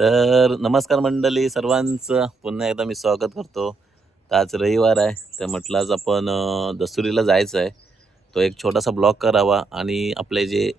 तर नमस्कार मंडळी सर्वांचं पुन्हा एकदा मी स्वागत करतो. तर आज रविवार आहे, तर म्हटलं आज आपण दसुरीला जायचं आहे. तो एक छोटासा ब्लॉग करावा आणि आपले जे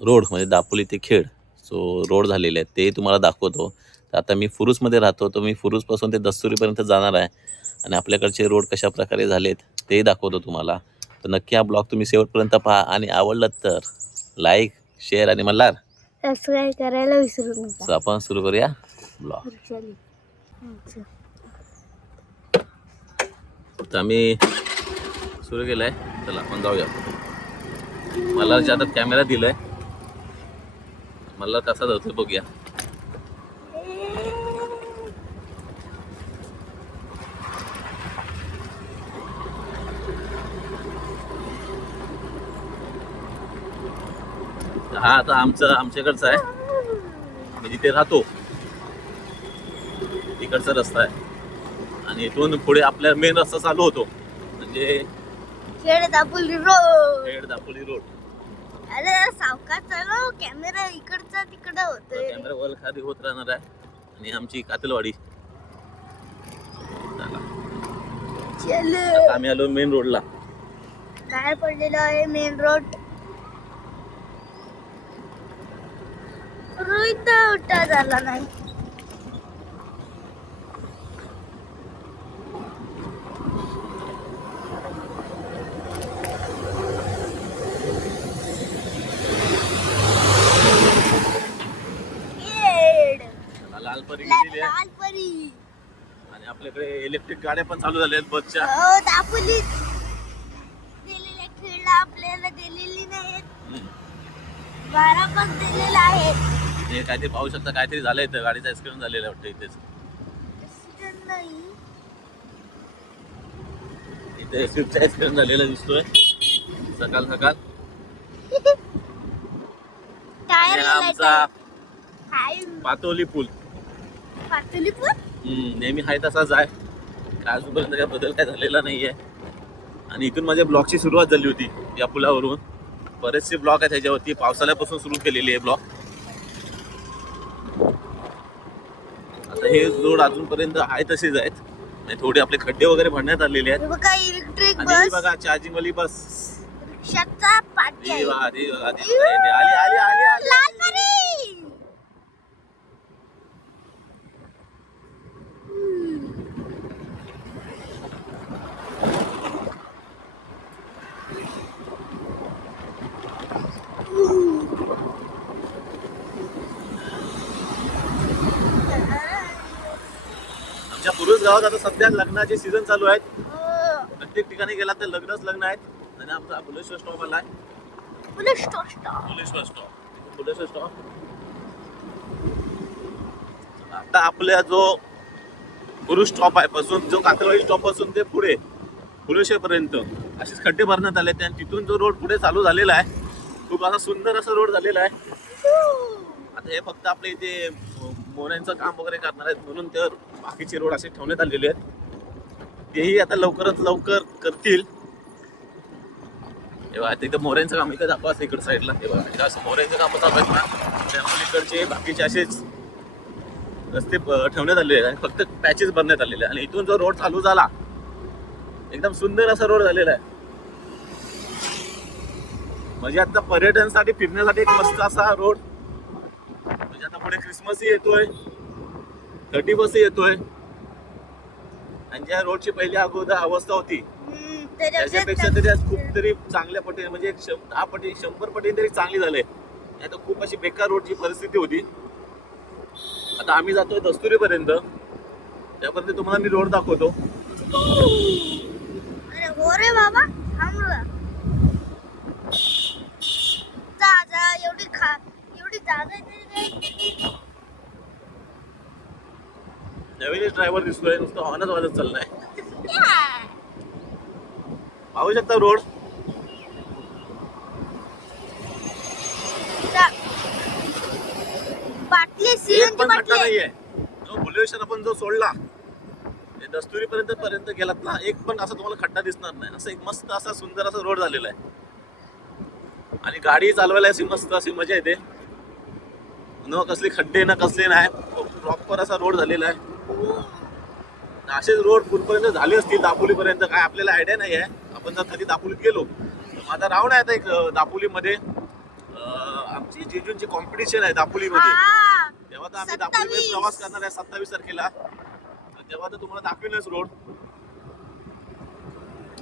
रोड म्हणजे दापोली ते खेड रोड झालेले आहेत ते तुम्हाला दाखवतो. तर आता मी फुरुसमध्ये राहतो, तर मी फुरुसपासून ते दसुरीपर्यंत जाणार आहे आणि आपल्याकडचे रोड कशा प्रकारे झालेत तेही दाखवतो तुम्हाला. तर नक्की हा ब्लॉग तुम्ही शेवटपर्यंत पहा आणि आवडलं तर लाईक, शेअर आणि मल्हार सबस्क्राईब करायला विसरू नका. तर आपण सुरू करूया ब्लॉग. तर आम्ही सुरू केलं आहे, चला आपण जाऊया. मला हातात कॅमेरा दिलाय, मला कसा जातोय बघूया. हा आता आमच्याकडचा आहे, मी जिथे राहतो तिकडचा रस्ता आहे आणि इथून पुढे आपल्या मेन रस्ता चालू होतो म्हणजे खेड दापोली रोड. खेड दापोली रोड. अरे सावकाश चालव, कॅमेरा इकडचा तिकडं होतोय. कॅमेरा वर खाली होत राहणार आहे आणि आमची कातलवाडी. चल आता आम्ही आलो मेन रोडला. बाहेर पडलेलो आहे मेन रोड. रोहित उठा झाला नाही. लालपरी गेलेली आहे लालपरी. आणि आपल्याकडे इलेक्ट्रिक गाड्या पण चालू झाल्या आहेत बसच्या. हो दापोली दिलेल्या खेळला आपल्याला दिलेली नाहीत. 12 पण दिलेला आहे. हे काहीतरी पाहू शकता, काहीतरी झालंय तर गाडीचा ऍक्सिडेंट झालेला वाटतं इथेच. Accident नाही. इथे स्विफ्टचा ऍक्सिडेंट झालेला दिसतोय सकाळ सकाळ. टायर आणि आमचा हाय पातोली पूल पातळी पण. नेहमी आहे तसाच आहे, आजपर्यंत काय बदल काय झालेला नाहीये. आणि इथून माझ्या ब्लॉगची सुरुवात झाली होती या पुलावरून. बरेचसे ब्लॉग आहेत ह्याच्यावरती, पावसाळ्यापासून सुरू केलेली आहे ब्लॉग. आता हे रोड अजूनपर्यंत आहे तसेच आहेत आणि थोडे आपले खड्डे वगैरे भरण्यात आलेले आहेत. बघा इलेक्ट्रिक आणि ही बस. बघा चार्जिंग वाली बस. रिक्षाचा पाठी आहे. ही बघा, ही बघा, ती आली आली आली आली. लालपरी. आमच्या पुरुष गावात आता सध्या लग्नाचे सीझन चालू आहेत. हो. प्रत्येक ठिकाणी गेला तर लग्न आहेत. आणि आमचा बुलेश्वर स्टॉप आलाय. Police station. बुलेश्वर स्टॉप. आता आपल्या जो पुरुष स्टॉप आहे पासून, जो कातरवाडी स्टॉप पासून ते पुढे बुलेश्वरपर्यंत असेच खड्डे भरण्यात आले. आणि तिथून जो रोड पुढे चालू झालेला आहे, खूप असा सुंदर असा रोड झालेला आहे. आता हे फक्त आपले इथे मोऱ्यांचं काम वगैरे करणार आहेत म्हणून तर बाकीचे रोड असे ठेवण्यात आलेले आहेत. तेही आता लवकरात लवकर करतील. तेव्हा तिथं मोऱ्यांचं काम इकडे दाखवा इकडे साईडला. तेव्हा असं मोऱ्यांचं काम चालू आहेत ना, त्यामुळे इकडचे बाकीचे असेच रस्ते ठेवण्यात आलेले आहेत आणि फक्त पॅचेस बनण्यात आलेले आहेत. आणि इथून जो रोड चालू झाला, एकदम सुंदर असा रोड झालेला आहे. म्हणजे आता पर्यटनासाठी फिरण्यासाठी एक मस्त असा रोड. म्हणजे आता पुढे क्रिसमसही येतोय, 31 येतोय आणि ज्या रोडची पहिली अगोदर अवस्था होती त्याच्यापेक्षा तरी आज खूप तरी चांगल्या पटीने, म्हणजे 10 पटी 100 पटीने तरी चांगली झाले. नाही तर खूप अशी बेकार रोडची परिस्थिती होती. आता आम्ही जातोय दस्तुरीपर्यंत, त्यापर्यंत तुम्हाला मी रोड दाखवतो. अरे हो रे बाबा, थांब रे. जा एवढी जागा आहे. नवीनच ड्रायव्हर दिसतोय, नुसतं हॉर्नच वाजत चाललाय. पाहू शकता रोड. बाटली एक सीएनजी पण खड्डा बाटली. नाहीये. जो बुलेश्वर आपण जो सोडला दस्तुरी पर्यंत गेलात ना, एक पण असा तुम्हाला खड्डा दिसणार नाही. असं एक मस्त असा सुंदर असा रोड झालेला आहे आणि गाडी चालवायला अशी मस्त अशी मजा येते. न कसले खड्डे ना कसले नाही. प्रॉपर असा रोड झालेला आहे. असेच रोड पुढपर्यंत झाले असतील दापोलीपर्यंत, काय आपल्याला आयडिया नाही आहे. आपण जर कधी दापोलीत गेलो तर माझा राऊंड आहे आता एक दापोलीमध्ये. आमची जेजूंची कॉम्पिटिशन आहे दापोलीमध्ये, हा. तेव्हा तर आम्ही दापोलीमध्ये प्रवास करणार आहे 27 तारखेला. तेव्हा तर तुम्हाला दाखवेनच रोड.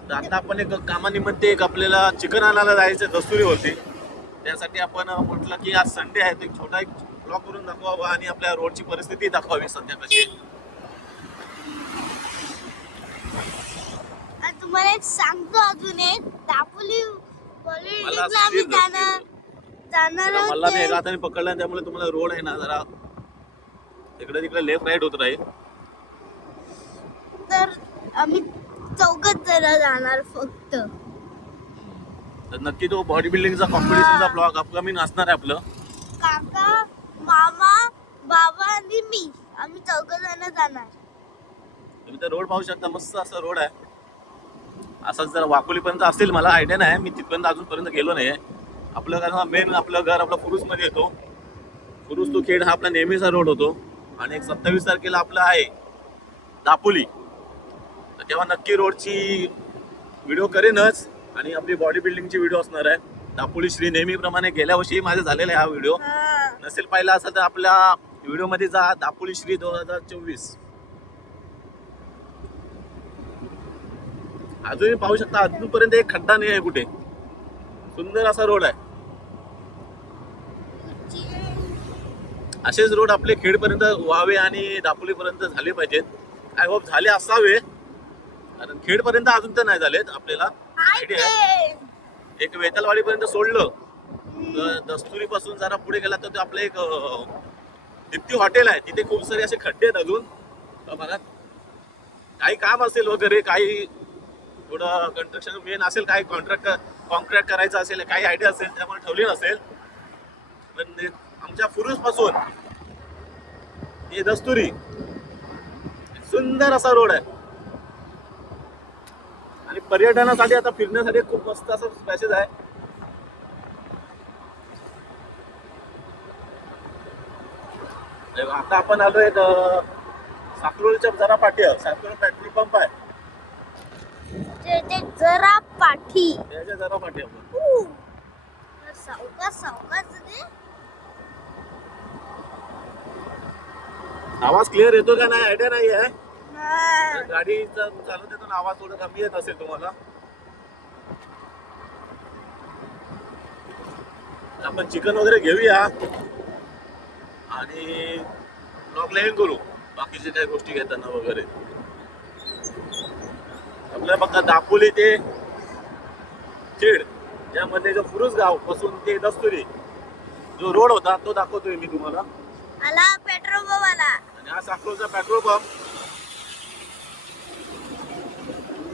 तर आता आपण एक कामानिमित्त एक आपल्याला चिकन आणायला जायचं दस्तुरीवरती. त्यासाठी आपण म्हटलं की आज संडे आहे, तर एक छोटा एक ब्लॉग करून दाखवावा आणि आपल्या रोडची परिस्थिती दाखवावी सध्या कशी. आणि तुम्हाला एक सांगतो अजून एक दापोली मला बॉलिवूडला आम्ही जाणार मला नाही आहोत. हाताने पकडला, त्यामुळे तुम्हाला रोड आहे ना जरा इकडे तिकडे लेफ्ट राईट होत राहील. तर आम्ही चौघच जरा जाणार फक्त. तर नक्की तो बॉडी बिल्डिंगचा कॉम्पिटिशनचा ब्लॉग अपकमिंग असणार आहे आपलं. काका, मामा, बाबा आणि मी आम्ही चौघ जण जाणार. तुम्ही तर रोड पाहू शकता, मस्त असा रोड आहे. असाच जर वाकोलीपर्यंत असेल, मला आयडिया नाही, मी तिथपर्यंत अजूनपर्यंत गेलो नाही. आपलं कारण मेन आपलं घर आपलं फुरुसमध्ये येतो. फुरुस तो खेड हा आपला नेहमीचा रोड होतो. आणि एक 27 तारखेला आपलं आहे दापोली, तर तेव्हा नक्की रोडची व्हिडिओ करेनच. आणि आपली बॉडी बिल्डिंगची व्हिडिओ असणार आहे दापोली श्री. नेहमीप्रमाणे गेल्या वर्षी माझा झालेला आहे हा व्हिडिओ. हा. नसेल पाहिला असेल तर आपल्या व्हिडिओमध्ये जा, दापोली श्री 2024. अजूनही पाहू शकता, अजूनपर्यंत एक खड्डा नाही आहे कुठे. सुंदर असा रोड आहे. असेच रोड आपले खेडपर्यंत व्हावे आणि दापोलीपर्यंत झाले पाहिजेत. आय होप झाले असावे, कारण खेडपर्यंत अजून तर नाही झालेत. आपल्याला आयडिया आहे. एक वेतालवाडीपर्यंत सोडलं तर दस्तुरी पासून जरा पुढे गेला तर आपलं एक दीप्ती हॉटेल आहे, तिथे खूप सारे असे खड्डे आहेत अजून. बघा, काही काम असेल वगैरे, काही थोडं कंस्ट्रक्शन मेन असेल, काही कॉन्ट्रॅक्ट करायचं असेल, काही आयडिया असेल, त्यामुळे ठेवली नसेल. पण आमच्या फुरुस पासून हे दस्तुरी सुंदर असा रोड आहे. आणि पर्यटनासाठी आता फिरण्यासाठी खूप मस्त असं पॅसेज आहे. आता आपण आलो एक साकरोलीच्या जरा पाठी, साकरोली पेट्रोल पंप आहे ते जरा पाठी. त्याच्या जरा पाठी आपण. सावकाश सावकाश रे. आवाज क्लिअर येतो का नाही आयडिया नाही आहे. हा. गाडी चालवते तर आवाज थोडा कमी येत असेल तुम्हाला. आपण चिकन वगैरे घेऊया आणि ब्लॉग लाईन करू बाकीचे काही गोष्टी घेताना वगैरे. आपल्याला बघा दापोली ते खेड, ज्यामध्ये जो फुरुस गाव पासून ते दस्तुरी जो रोड होता तो दाखवतोय मी तुम्हाला. आला पेट्रोल पंप आला. आणि हा साकरोलचा पेट्रोल पंप.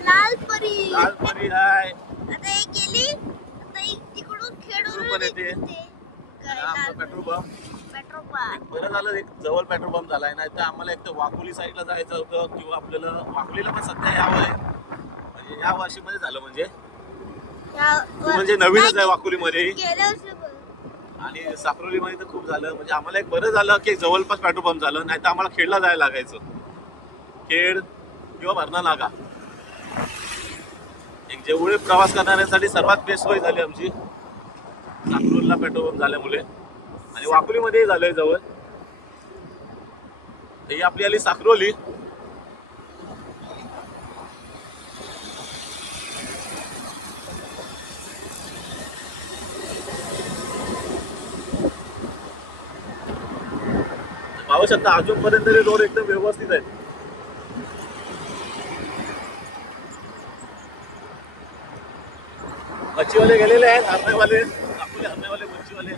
लाल परी. लाल परी आहे. आता एक गेली, आता एक तिकडून खेडून पण येते. काय हा लाल पेट्रोल पंप. Petrol pump. बरं झालं एक जवळ पेट्रोल पंप झालाय, नाही तर आम्हाला एक तर वाकोली साईडला जायचं होतं, किंवा आपल्याला वाकोलीला पण सध्या यावं आहे. म्हणजे या वर्षीमध्ये झालं म्हणजे नवीनच आहे वाकोलीमध्ये. गेल्या वर्षी पण. आणि साकरोलीमध्ये तर खूप झालं. म्हणजे आम्हाला एक बरं झालं की जवळपास पेट्रोल पंप झालं, नाही तर आम्हाला खेडला जायला लागायचं. खेड किंवा भरणा नागा. एक जेवढे प्रवास करणाऱ्यांसाठी सर्वात बेस्ट सोय झाली आमची साकरोलीला पेट्रोल पंप झाल्यामुळे. आणि वाकोलीमध्येही झालंय जवळ. ही आपली आली साकरोली. पाहू शकता अजूनपर्यंत तरी रोड एकदम व्यवस्थित आहे. मच्छीवाले गेलेले आहेत, हरण्यावाले आपले हरण्यावाले मच्छीवाले.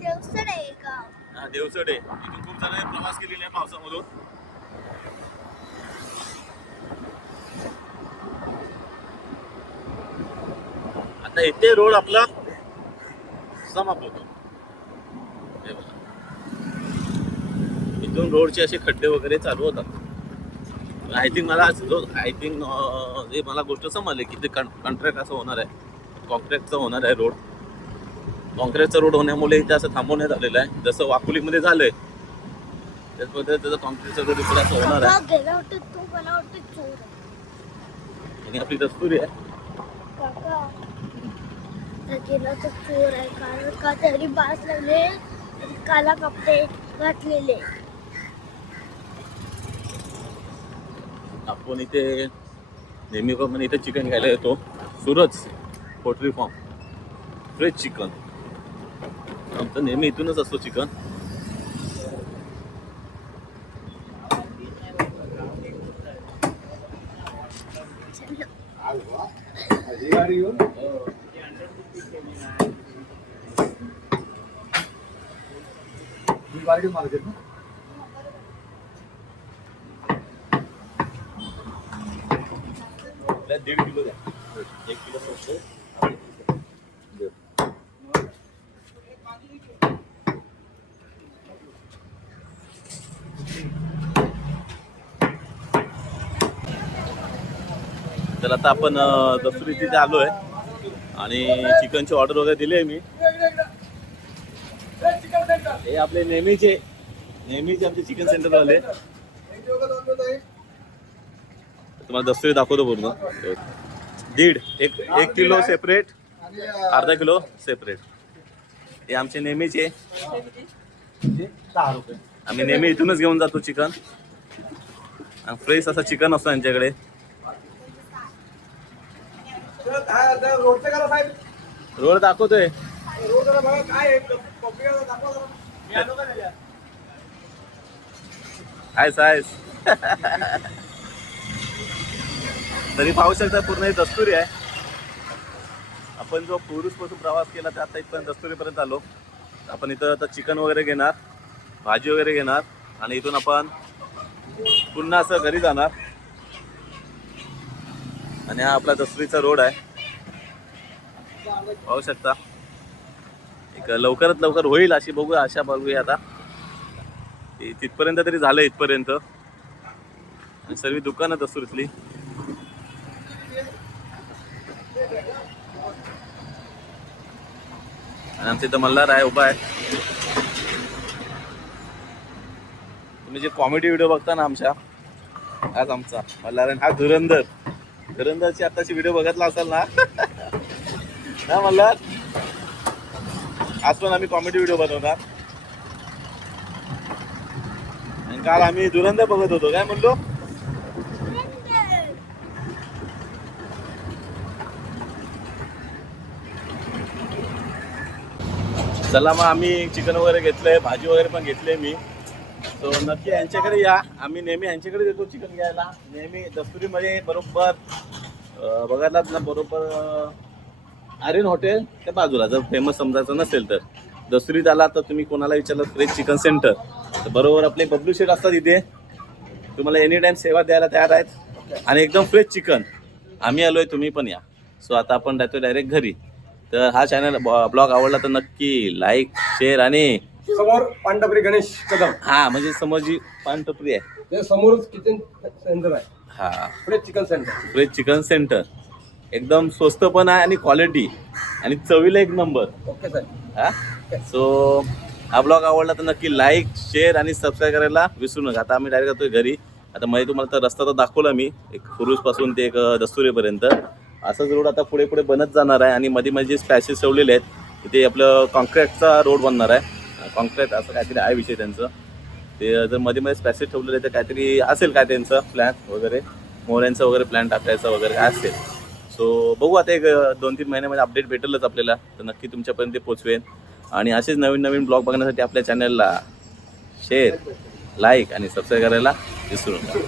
देवसड आहे गाव. हा देवचड आहे. इथून खूप जणांनी प्रवास केलेला आहे पावसामधून. आता इथे रोड आपला समाप्त होतो. हे बघा. इथून रोडचे असे खड्डे वगैरे चालू होतात. आय थिंक मला हे मला गोष्ट समजली की ते कॉन्ट्रॅक्ट असं होणार आहे, कॉन्क्रीटचं होणार आहे रोड. कॉन्क्रीटचा रोड होण्यामुळे इथे असं थांबवण्यात आलेलं आहे. जसं वाकुलीमध्ये झालंय त्याच पद्धतीने त्याचं कॉन्क्रीटचा रोड इकडे असं होणार आहे. काका गेला होता तो मला वाटतं चोर आहे. आणि आपली दस्तुरी आहे. काका त्या गेला तर चोर आहे, कारण का तरी बास लावले आणि काला कपडे घातलेले. आपण इथे नेहमीप्रमाणे इथे चिकन घ्यायला येतो. Suraj poultry farm, fresh chicken. आमचं नेहमी इथूनच असतो चिकन. आपल्या 1.5 किलो द्या. 1 किलो संपतंय. तर आता आपण दस्तुरी तिथे आलो आहे आणि चिकनची ऑर्डर वगैरे दिली आहे मी. हे आपले नेहमीचे आमचे चिकन सेंटरवाले. तुम्हाला दस्तुरी दाखवतो पूर्ण. 1 किलो सेपरेट, अर्धा किलो सेपरेट. हे आमचे नेहमीचे. आम्ही नेहमी इथूनच घेऊन जातो चिकन. फ्रेश असा चिकन असतो यांच्याकडे. रोड दाखवतोय. आहेस तरी पाहू शकता पूर्ण ही दस्तुरी आहे. आपण जो पुरुषपासून प्रवास केला तर आता इथपर्यंत दस्तुरीपर्यंत आलो. आपण इथं आता चिकन वगैरे घेणार, भाजी वगैरे घेणार आणि इथून आपण पुन्हा असं घरी जाणार. आणि हा आपला दस्तुरीचा रोड आहे, पाहू शकता. एक लवकरात लवकर होईल अशी आशा बघूया आता. तिथपर्यंत तरी झालं इथपर्यंत. आणि सर्व दुकानं दस्तुरीतली. आणि आमच्या इथं मल्हार आहे, उभा आहे. तुम्ही जे कॉमेडी व्हिडिओ बघता ना आमच्या, हाच आमचा मल्हार आहे. हा धुरंधरची आताची व्हिडिओ बघितला असाल ना ना मल्हार. आज पण आम्ही कॉमेडी व्हिडिओ बनवणार. आणि काल आम्ही धुरंधर बघत होतो. काय म्हणलो? चला मग आम्ही चिकन वगैरे घेतलंय, भाजी वगैरे पण घेतली मी. सो नक्की यांच्याकडे या. आम्ही नेहमी यांच्याकडे येतो चिकन घ्यायला. नेहमी दस्तुरीमध्ये बरोबर बघायलाच ना, बरोबर आर्यन हॉटेल त्या बाजूला. जर फेमस समजायचं नसेल तर दस्तुरीत आला तर तुम्ही कोणाला विचारलं फ्रेश चिकन सेंटर तर बरोबर आपले बबलू शेठ असतात इथे. तुम्हाला एनी टाईम सेवा द्यायला तयार आहेत आणि एकदम फ्रेश चिकन. आम्ही आलोय, तुम्ही पण या. सो आता आपण जातो डायरेक्ट घरी. तर हा चॅनल ब्लॉग आवडला तर नक्की लाईक, शेअर आणि समोर पानटपरी गणेश कदम. हा म्हणजे समोर जी पानटपरी आहे ते समोरच किचन सेंटर आहे. हा, fresh chicken centre. Fresh chicken centre. एकदम स्वस्त पण आहे आणि क्वालिटी आणि चवीला एक नंबर. Okay sir. हा, सो हा ब्लॉग आवडला तर नक्की लाईक, शेअर आणि सबस्क्राईब करायला विसरू नका. आता आम्ही डायरेक्ट जातोय घरी. आता मध्ये तुम्हाला तर रस्ता तर दाखवला मी, एक पुरुषपासून ते एक दस्तुरीपर्यंत. असंच रोड आता पुढे पुढे बनत जाणार आहे. आणि मध्ये मध्ये जे स्पॅसेस ठेवलेले आहेत तिथे आपलं कॉन्क्रीटचा रोड बनणार आहे. कॉन्क्रीट असं काहीतरी आहे विषय त्यांचं. ते जर मध्ये मध्ये स्पॅसेस ठेवलेले तर काहीतरी असेल काय त्यांचं प्लॅन वगैरे, मोऱ्यांचं वगैरे प्लॅन टाकायचं वगैरे काय असेल. सो बघू आता एक 2-3 महिन्यामध्ये अपडेट भेटेलच आपल्याला. तर नक्की तुमच्यापर्यंत ते पोचवेन. आणि असेच नवीन नवीन ब्लॉग बघण्यासाठी आपल्या चॅनलला शेअर, लाईक आणि सबस्क्राईब करायला विसरू नका.